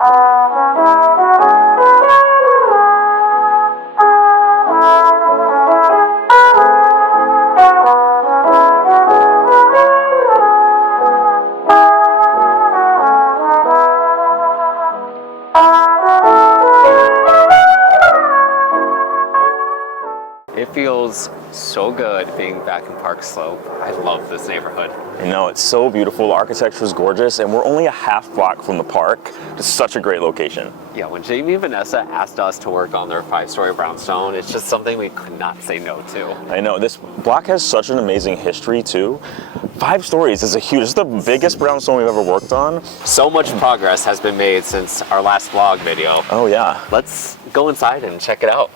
It feels so good being back in Park Slope. I love this neighborhood. I know, it's so beautiful. The architecture is gorgeous, and we're only a half block from the park. It's such a great location. Yeah, when Jamie and Vanessa asked us to work on their 5-story brownstone, it's just something we could not say no to. I know, this block has such an amazing history too. 5 stories is it's the biggest brownstone we've ever worked on. So much progress has been made since our last vlog video. Oh yeah. Let's go inside and check it out.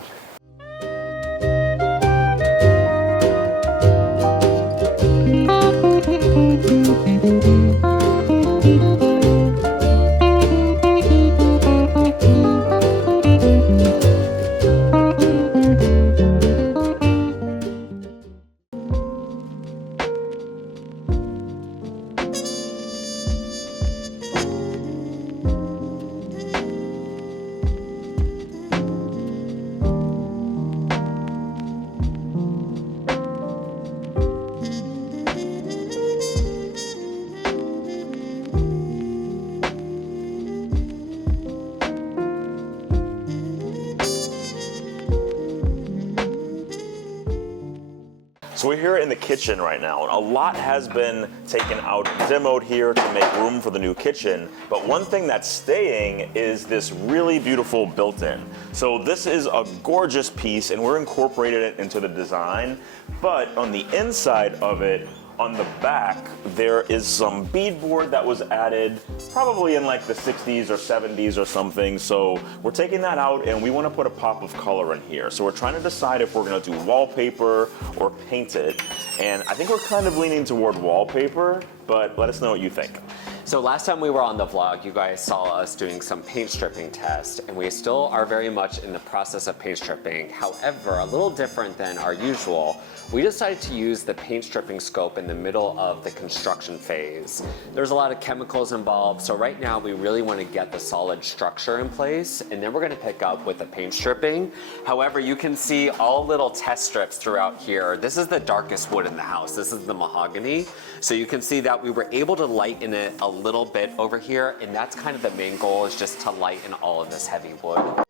So we're here in the kitchen right now, and a lot has been taken out, demoed here to make room for the new kitchen. But one thing that's staying is this really beautiful built-in. So this is a gorgeous piece, and we're incorporating it into the design. But on the inside of it, on the back, there is some beadboard that was added probably in like the 60s or 70s or something. So we're taking that out, and we want to put a pop of color in here. So we're trying to decide if we're going to do wallpaper or paint it. And I think we're kind of leaning toward wallpaper, but let us know what you think. So last time we were on the vlog, you guys saw us doing some paint stripping test, and we still are very much in the process of paint stripping. However, a little different than our usual, we decided to use the paint stripping scope in the middle of the construction phase. There's a lot of chemicals involved, so right now we really want to get the solid structure in place, and then we're going to pick up with the paint stripping. However, you can see all little test strips throughout here. This is the darkest wood in the house. This is the mahogany. So you can see that we were able to lighten it a little bit over here, and that's kind of the main goal, is just to lighten all of this heavy wood.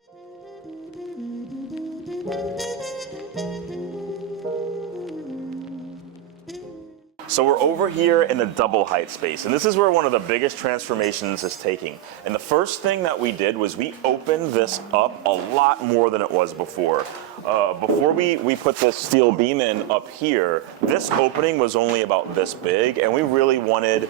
So we're over here in the double height space, and this is where one of the biggest transformations is taking. And the first thing that we did was we opened this up a lot more than it was before. Before we put this steel beam in up here, this opening was only about this big, and we really wanted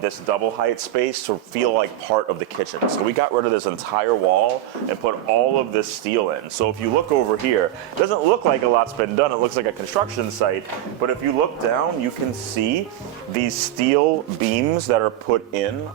this double height space to feel like part of the kitchen. So we got rid of this entire wall and put all of this steel in. So if you look over here, it doesn't look like a lot's been done. It looks like a construction site. But if you look down, you can see these steel beams that are put in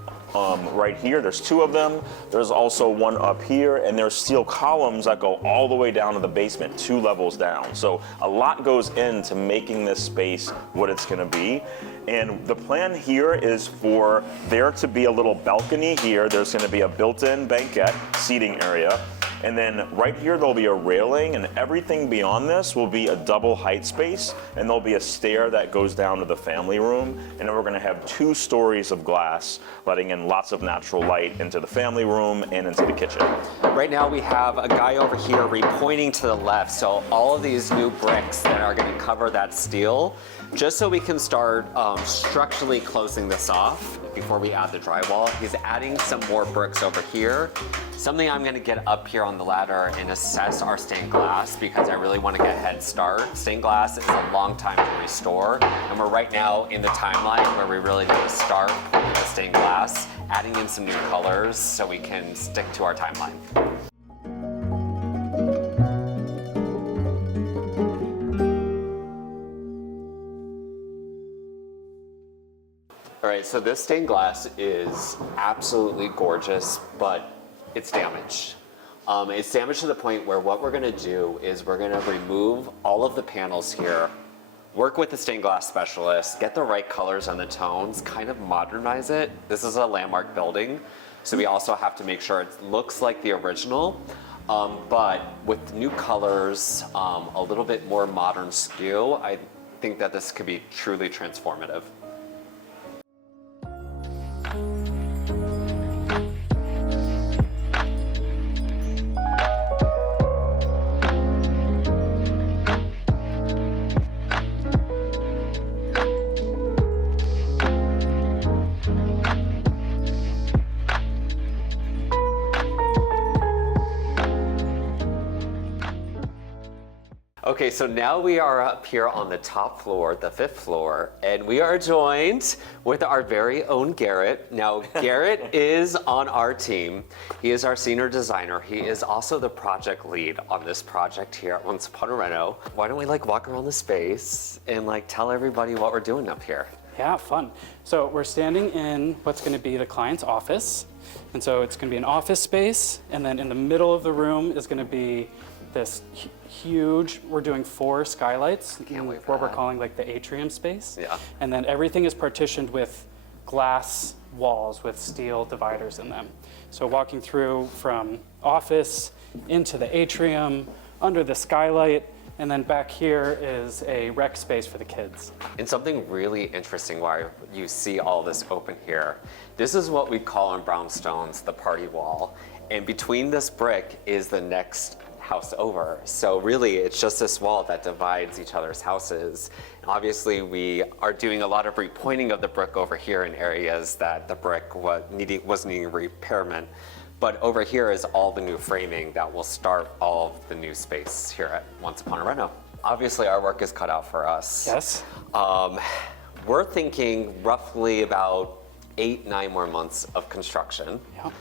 right here. There's 2 of them. There's also one up here, and there's steel columns that go all the way down to the basement, 2 levels down. So a lot goes into making this space what it's going to be. And the plan here is for there to be a little balcony here. There's going to be a built-in banquette seating area. And then right here, there'll be a railing, and everything beyond this will be a double height space, and there'll be a stair that goes down to the family room. And then we're gonna have 2 stories of glass, letting in lots of natural light into the family room and into the kitchen. Right now we have a guy over here repointing to the left, so all of these new bricks that are gonna cover that steel, just so we can start structurally closing this off before we add the drywall. He's adding some more bricks over here. Something I'm gonna get up here on the ladder and assess our stained glass, because I really wanna get a head start. Stained glass is a long time to restore, and we're right now in the timeline where we really need to start putting the stained glass, adding in some new colors so we can stick to our timeline. All right, so this stained glass is absolutely gorgeous, but it's damaged. It's damaged to the point where what we're gonna do is we're gonna remove all of the panels here, work with the stained glass specialist, get the right colors and the tones, kind of modernize it. This is a landmark building. So we also have to make sure it looks like the original, but with new colors, a little bit more modern skew, I think that this could be truly transformative. Okay, so now we are up here on the top floor, the 5th floor, and we are joined with our very own Garrett. Now, Garrett is on our team. He is our senior designer. He is also the project lead on this project here at Once Upon a Reno. Why don't we walk around the space and tell everybody what we're doing up here? Yeah, fun. So we're standing in what's going to be the client's office. And so it's going to be an office space, and then in the middle of the room is going to be this huge, we're doing 4 skylights, what we're calling the atrium space. Yeah. And then everything is partitioned with glass walls with steel dividers in them. So walking through from office into the atrium, under the skylight, and then back here is a rec space for the kids. And something really interesting why you see all this open here. This is what we call in Brownstones the party wall. And between this brick is the next house over. So really it's just this wall that divides each other's houses. And obviously we are doing a lot of repointing of the brick over here in areas that the brick was needing repairment. But over here is all the new framing that will start all of the new space here at Once Upon a Reno. Obviously our work is cut out for us. Yes. We're thinking roughly about 8-9 more months of construction. Yeah.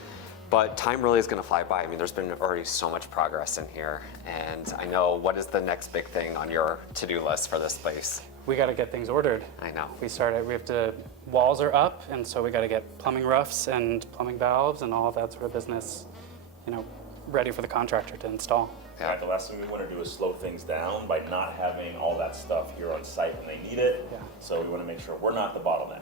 But time really is going to fly by. I mean, there's been already so much progress in here. And I know, what is the next big thing on your to-do list for this place? We got to get things ordered. I know. Walls are up, and so we got to get plumbing roughs and plumbing valves and all of that sort of business, ready for the contractor to install. Yeah. The last thing we want to do is slow things down by not having all that stuff here on site when they need it. Yeah. So we want to make sure we're not the bottleneck.